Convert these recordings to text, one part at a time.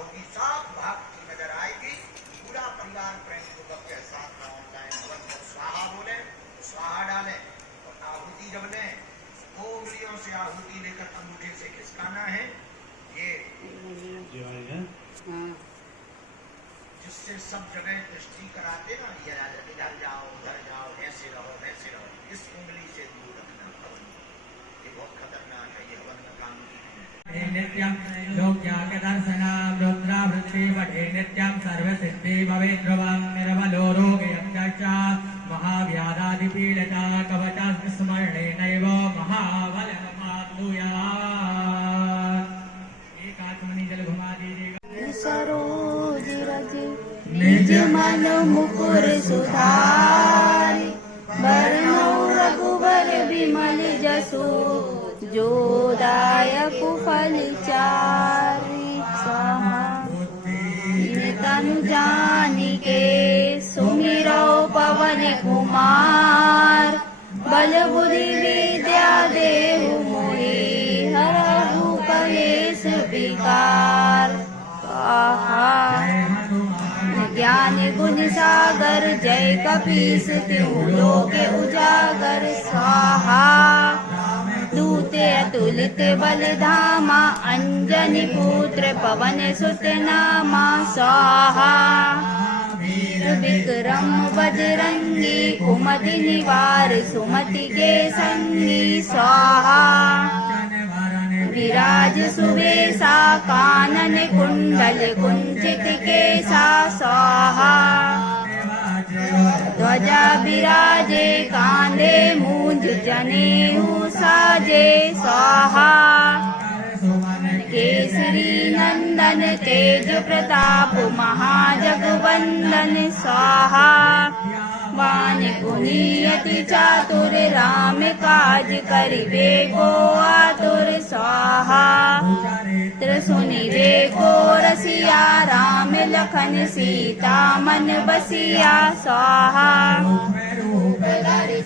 होगी, सब भक्त की नजर आएगी, पूरा परिवार प्रेम पूर्वक के साथ ऑनलाइन हवन को स्वाहा बोले, स्वाहा डाले और आहुति जब लें, 2 उंगलियों से आहुति लेकर अंगूठे से खिसकाना है। ये जिससे सब जगह दृष्टि कराते ना, इधर जाओ उधर जाओ, ऐसे रहो वैसे रहो, इस उंगली से दूर रखना हवन। ये बहुत खतरनाक है, ये हवन का काम नहीं है। नित्यं लोक्याग दर्शनां रुद्रावृत्ति वढे नित्यं सर्वसिद्धि भवेत् ध्रुवं निर्मलो रोगयञ्च महाव्याधादिपीडिता कवचस्मरणेनैव महाबलमाप्नुयात्। एक आत्मनि जल घुमा दीजिएगा। सरोज रज निज मन मुकुर सुधारि, बरनौ रघुबर विमल जसु, जो दायक फल चारि। तनु जानिके सुमिरौ पवन कुमार, बल बुद्धि विद्या देहु मोहि, हरहु कलेश विकार। ज्ञान गुण सागर जय कपीस तिहु लोक उजागर। स्वाहा दूते अतुलित बल धामा, अंजनी पुत्र पवन सुत नामा। स्वाहा विक्रम बजरंगी, कुमति निवार सुमति के संगी। स्वाहा विराज सुवेशा, कानन कुंडल कुंचित केसा। स्वाहा ध्वजा विराजे, कांधे मूंज जनेऊ साजे। स्वाहा केसरी नंदन, तेज प्रताप महाजगवंदन। स्वाहा वान गुणियति चातुर, राम काज करिबे को आतुर। स्वाहा सुनिबे को रसिया, राम लखन सीता मन बसिया। स्वाहा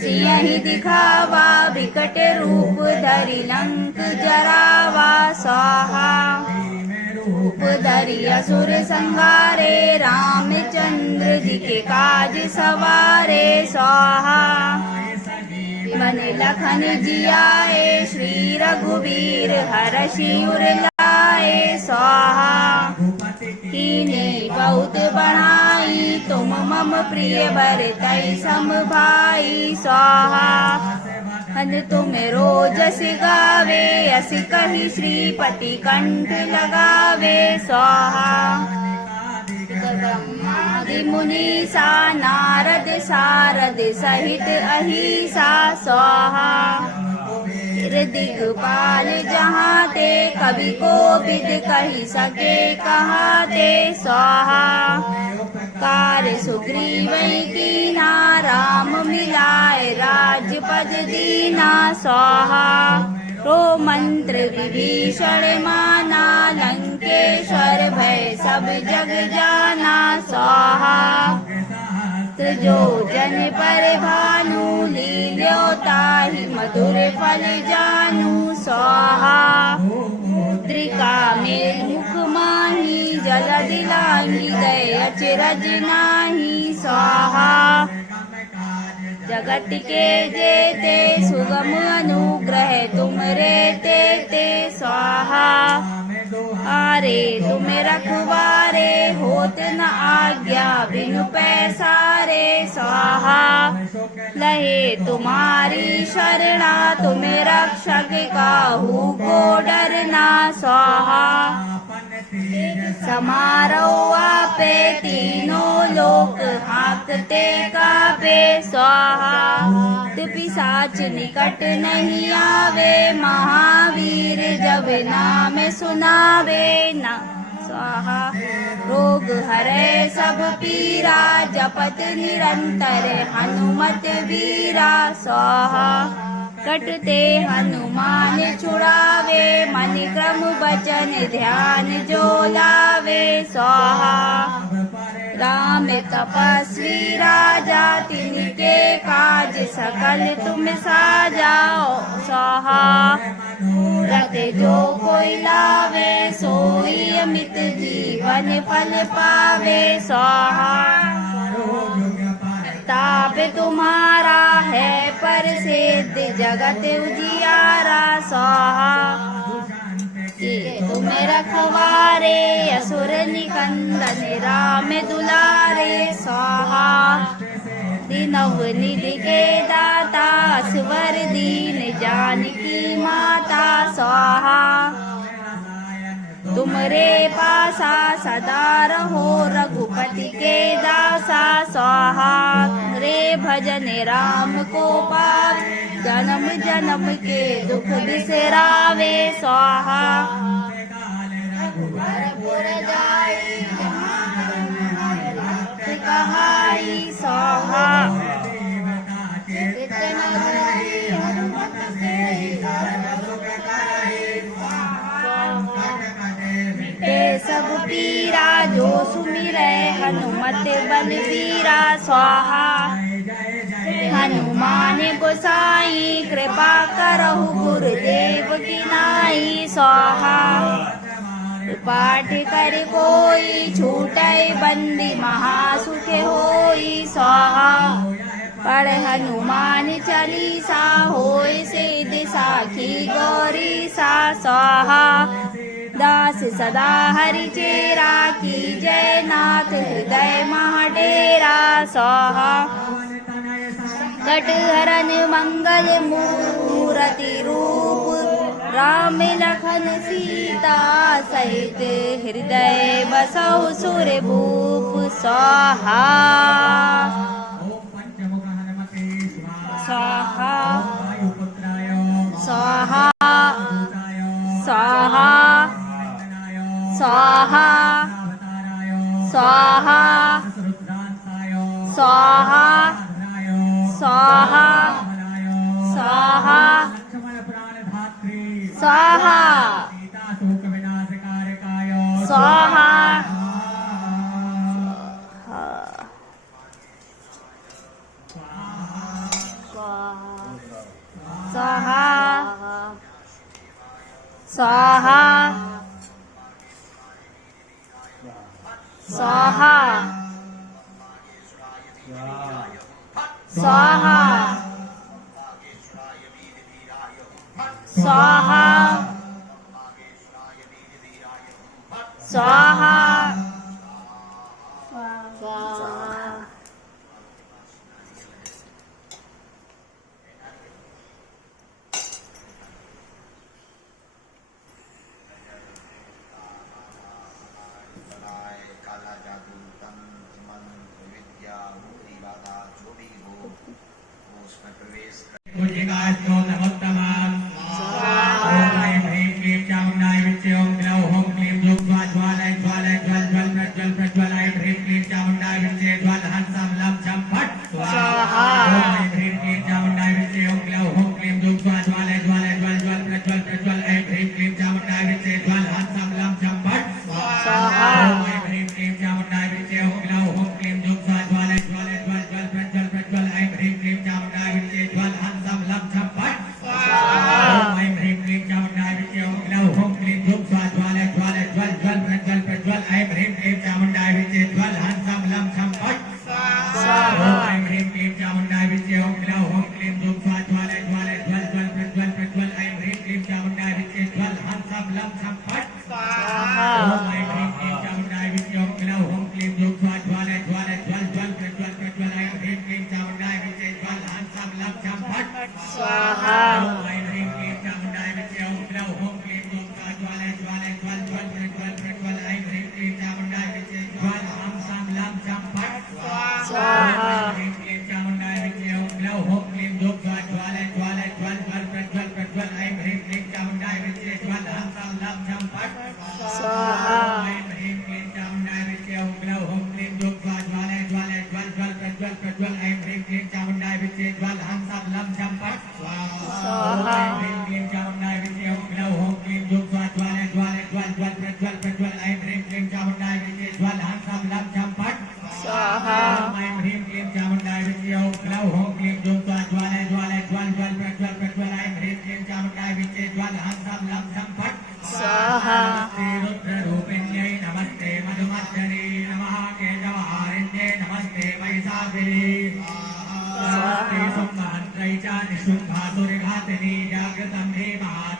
सियहि दिखावा, विकट रूप धरि लंक जरावा। स्वाहा रूप धरि असुर संहारे, रामचंद्र जी के काज सवारे। स्वाहा मन लखन जियाए, श्री रघुवीर हरषि उर लाए। स्वाहा कीन्ही बहुत बढ़ाई, तुम मम प्रिय भरतहि सम भाई। स्वाहा हन तुम रोजस गावे, अस कहि श्रीपति कंठ लगावे। स्वाहा ब्रह्मादि मुनीसा, नारद सारद सहित अहिसा। स्वाहा दिगपाल जहाँ ते, कवि को विद कही सके कहाते। स्वाहा कार्य सुग्रीव कीना, राम मिलाए राजपद दीना। स्वाहा रो मंत्र विभीषण माना, लंकेश्वर भय सब जग जाना। स्वाहा जो जन पर भानु, लील्यो ताहि मधुर फल जानू। स्वाहा मुद्रिका मेल मुख माही, जलधि लांघि गए अचरज नाही। स्वाहा जगत के जेते, सुगम अनुग्रह तुम रे तेते। स्वाहा आरे तुम रखवारे, होत न आज्ञा बिनु पैसारे। स्वाहा लहे तुम्हारी शरणा, तुम रक्षक काहू को डरना। स्वाहा समारो आपे, तीनों लोक हाकते कापे। स्वाहा पिशाच निकट नहीं आवे, महावीर जब नाम सुनावे ना। स्वाहा रोग हरे सब पीरा, जपत निरंतर हनुमत वीरा। स्वाहा कटते हनुमान छुड़ावे, मन क्रम वचन ध्यान जो लावे। स्वाहा राम तपस्वी राजा, तिनके काज सकल तुम साजाओ। स्वाहा रत जो कोई लावे सोई अमित जीवन फल पावे स्वाहा ताप तुम्हारा है पर सिद्ध जगत उजियारा स्वाहा ये तुम रखवारे असुर निकंदन राम दुलारे स्वाहा दिनव निधि के दाता स्वर दीन जानकी माता स्वाहा तुमरे पासा सदा रहो रघुपति के दासा स्वाहा रे भजन राम को पार जन्म जन्म के दुख बिसरावे स्वाहा रघुवर जाई कहाई स्वाहा सब पीरा जो सुमिरै हनुमत बलवीरा स्वाहा हनुमान गोसाई कृपा करहु गुरुदेव की नाई स्वाहा पाठ कर कोई छूटै बंदी महासुख होई स्वाहा पढ़ हनुमान चालीसा होय सिद्ध साखी गौरी सा स्वाहा दास सदा हरि चेरा की जय नाथ हृदय महाडेरा स्वाहा कटहरन मंगल मूरति रूप राम लखन सीता सहित हृदय बसौ सुर भूप स्वाहा स्वाहा स्वाहा स्वाहा स्वाहा स्वाहा स्वाहा स्वाहा स्वाहा स्वाहा स्वाहा स्वाहा स्वाहा स्वाहा स्वाहा स्वाहा स्वाहा काला जादू तंत्र मंत्र विद्या मुक्ति बाधा जो भी हो वो उसमें प्रवेश स्वाहा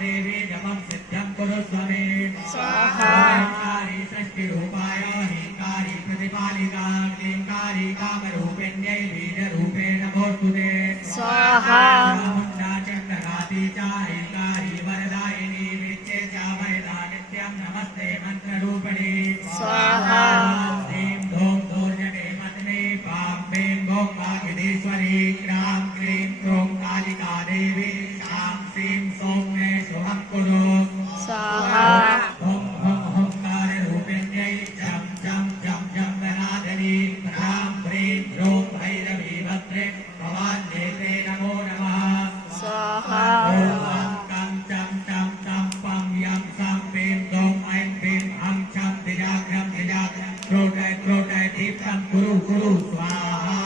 देवी जपं सिद्धं कुरुस्व मे स्वाहा ह्रींकारी सृष्टिरूपाय ह्रींकारी प्रतिपालिका क्लींकारी कामरूपिण्यै बीजरूपेण नमोऽस्तुते स्वाहा चामुण्डा चण्डघाती च ह्रींकारी वरदायिनी विच्चे च वरदा नित्यं नमस्ते मन्त्ररूपिणी स्वाहा ह्रीं धूं धूर्जटे पद्मे पां भें भौं वागिदेश्वरी क्रां क्रीं क्रों कालिका देवी शां श्रीं सौं मे शुभं कुरु स्वाहा हुं हुं हुंकाररूपिण्यै झं झं झं झं गणाधरी ह्रां ह्रीं ह्रूं भैरवी भद्रे भवान्येते नमो नमः स्वाहा ॐ कं चं चं तं पं यं सं भीं दों ऐं भीं हं छं दिजाघ्रं दिजाघ्रं क्रोटय क्रोटय दीप्तं कुरु कुरु स्वाहा